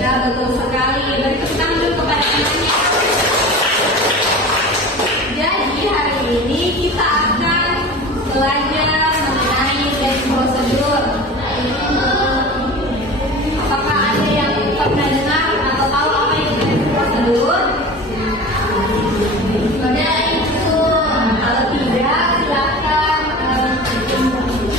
Ya, betul sekali. Beri tepuk tangan dulu kepada temannya. Jadi hari ini kita akan belajar mengenai tes prosedur. Apakah ada yang pernah dengar atau tahu apa itu tes prosedur? Kalau tidak, silakan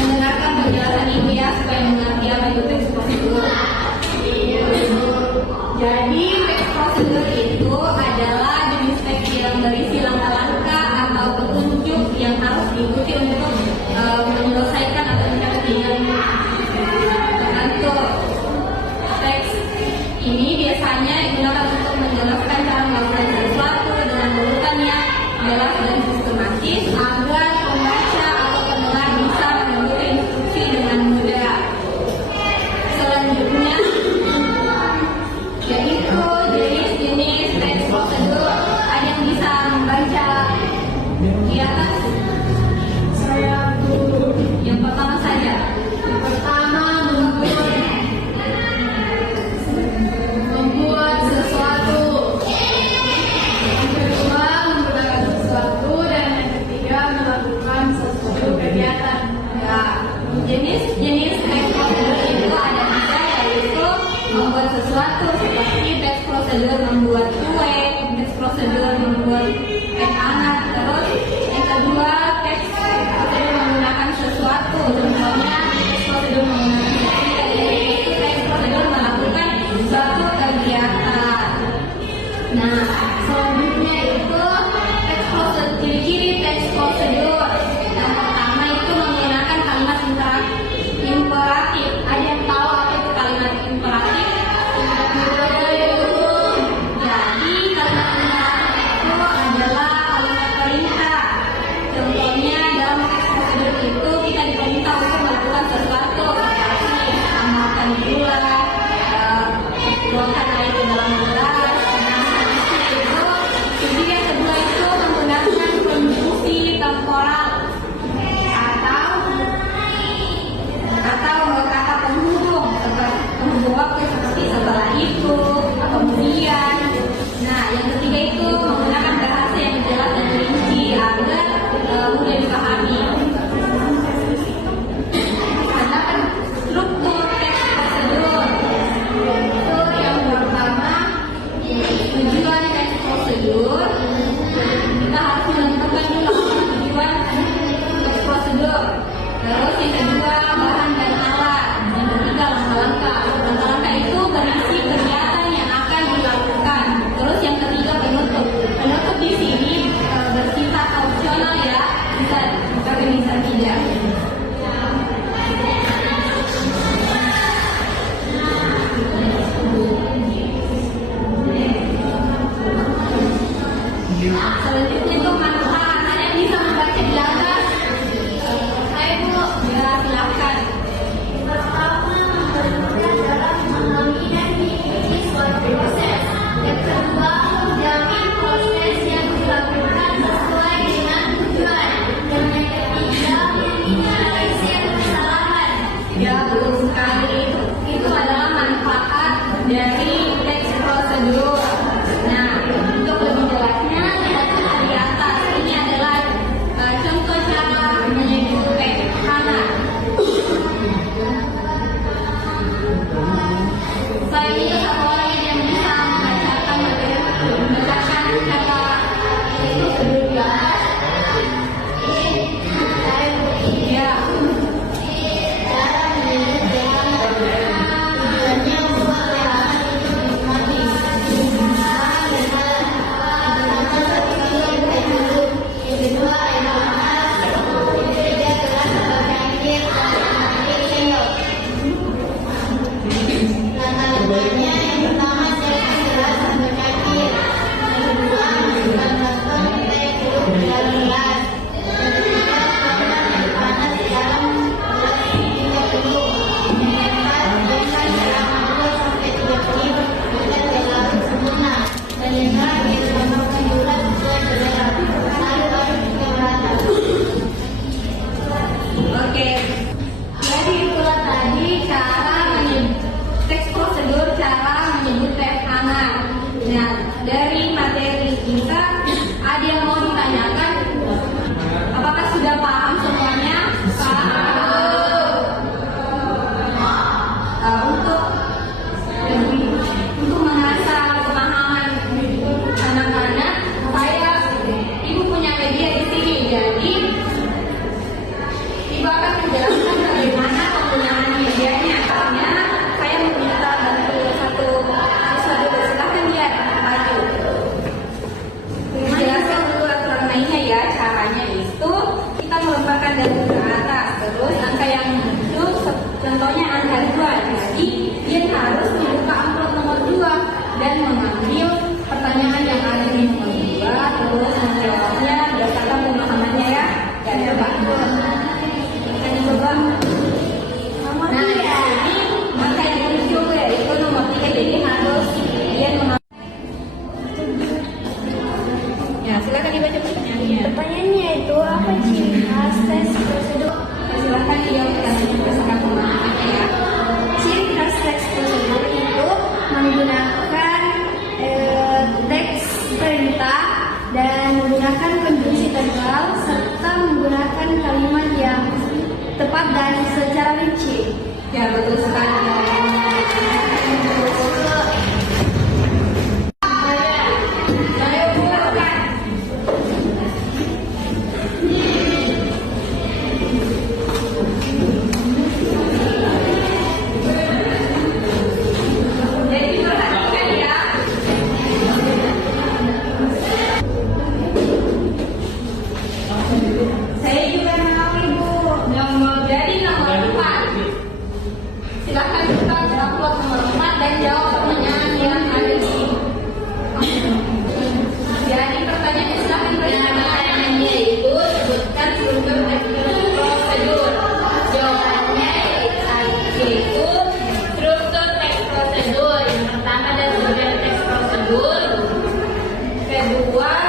mendengarkan penjelasan ibu ya supaya mengerti apa itu tes prosedur. Jadi tes prosedur itu adalah jenis tes yang berisi langkah-langkah atau petunjuk yang harus diikuti untuk menyelesaikan atau mencapai tujuan tertentu. Teks ini biasanya digunakan untuk menjelaskan cara melakukan sesuatu dengan urutan yang jelas dan sistematis agar pembaca atau pendengar bisa mengikuti instruksi dengan mudah. Selanjutnya yaitu jenis-jenis teks prosedur. Ada yang bisa membaca di atas? Saya dulu. Yang pertama saja. Yang pertama membuat sesuatu. Yang kedua menggunakan sesuatu, dan yang ketiga melakukan sesuatu kegiatan. Ya, jenis-jenis teks prosedur itu ada tiga, yaitu membuat sesuatu seperti teks prosedur membuat kue, teks prosedur membuat anak. Terus yang kedua teks prosedur menggunakan sesuatu, contohnya teks prosedur menggunakan sesuatu, yaitu teks prosedur melakukan suatu kegiatan. Nah, selanjutnya itu teks prosedur, ciri-ciri teks prosedur. Yang pertama itu menggunakan kalimat imperatif. Ada yang tahu apa itu kalimat imperatif? Jadi kalimat imperatif itu adalah kalimat perintah. Contohnya dalam teks prosedur itu kita diperintah untuk melakukan sesuatu seperti tambahkan gula, tuangkan air ke dalam gelas. Jadi yang kedua itu menggunakan konjungsi temporal atau kata penghubung seperti penghubung waktu seperti setelah itu atau kemudian. Nah, yang ketiga itu menggunakan bahasa yang jelas dan rinci agar mudah dipahami. Ada struktur teks prosedur. Itu yang pertama, tujuan teks prosedur. Kita harus menentukan dulu tujuan teks prosedur. Terus yang kedua bahan dan alat. Yang ketiga langkah-langkah. Langkah-langkah itu berisi kegiatan yang akan dilakukan. Terus yang ketiga penutup. Penutup di sini bersifat opsional ya. Bisa tidak. Selanjutnya itu manfaat. Ada yang bisa membaca di atas? Saya dulu, ya silakan. Pertama, mempermudah dalam memahami dan mengikuti suatu proses. Yang kedua, menjamin proses yang dilakukan sesuai dengan tujuan. Dan yang ketiga, meminimalisir kesalahan. Ya, betul sekali. Itu adalah manfaat dari teks prosedur. Nah, untuk lebih jelasnya, lihat kata itu sebelumnya. Ya. Cara menyebut dengan tujuannya untuk menikmati. Yang kedua dari materi kita, ada yang mau ditanyakan? Apakah sudah paham semuanya? Untuk mengasah pemahaman anak-anak, ibu punya media di sini. Jadi ibu akan menjelaskan bagaimana penggunaan medianya. Saya meminta bantu satu siswa dulu. Silahkan lihat maju. Jelaskan dulu aturan mainnya ya. Caranya itu kita melemparkan dadu ke atas. Terus angka yang muncul, contohnya angka 2. Jadi dia harus membuka amplop nomor 2 dan mengambil pertanyaan yang ada di nomor 2. Terus menjawabnya berdasarkan pemahamannya ya. Dan coba. Kita coba. Nah, ini angka yang muncul yaitu nomor 3. Jadi harus dia mengambil. Ya, silakan dibaca pertanyaannya. Pertanyaannya itu apa ciri khas tes prosedur? Silakan dia pertanyaannya berdasarkan pemahamannya ya. Ciri khas tes prosedur itu menggunakan teks perintah dan menggunakan konjungsi tunggal serta menggunakan kalimat yang tepat dan secara rinci. Ya, betul sekali. Saya juga mau ibu. Jadi nomor 4. Silakan buka amplop nomor 4 dan jawab pertanyaan yang ada di sini. Jadi pertanyaannya silakan pertanyaannya itu sebutkan struktur teks prosedur. Jawabannya yaitu struktur teks prosedur. Yang pertama adalah struktur teks prosedur. Kedua